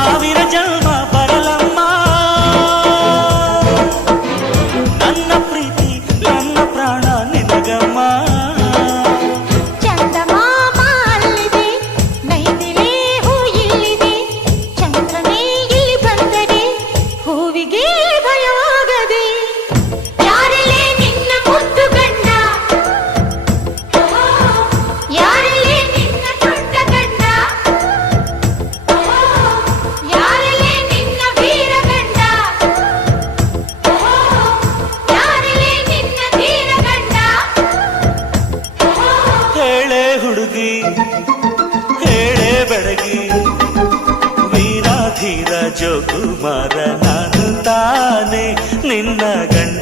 ಸಾವಿರ ಜನ್ಮ ಬರಲಮ್ಮ ನನ್ನ ಪ್ರೀತಿ ನನ್ನ ಪ್ರಾಣ ನಿನಗಮ್ಮ. ಚಂದಮಾಮ ಅಲ್ಲಿದೆ, ನೈದಿಲೆ ಹೂ ಇಲ್ಲಿದೆ, ಚಂದ್ರನೇ ಇಲ್ಲಿ ಬಂದರೆ ಹೂವಿಗೆ ಭಯವಾಗದೆ. ಯಾರಲ್ಲೇ ನಿನ್ನ ಮುದ್ದು ಗಂಡ, ಯಾರಲ್ಲೇ ನಿನ್ನ ದೊಡ್ಡ ಗಂಡ, ಯಾರಲ್ಲೇ ನಿನ್ನ ವೀರ ಗಂಡ, ಯಾರಲ್ಲೇ ನಿನ್ನ ಧೀರ ಗಂಡ. ಹೇಳೆ ಹುಡುಗಿ ಹೇಳೆ ಬೆಡಗಿ, ವೀರಾಧೀರ ಜೋಕುಮಾರ ನಾನು ತಾನೆ ನಿನ್ನ ಗಂಡ.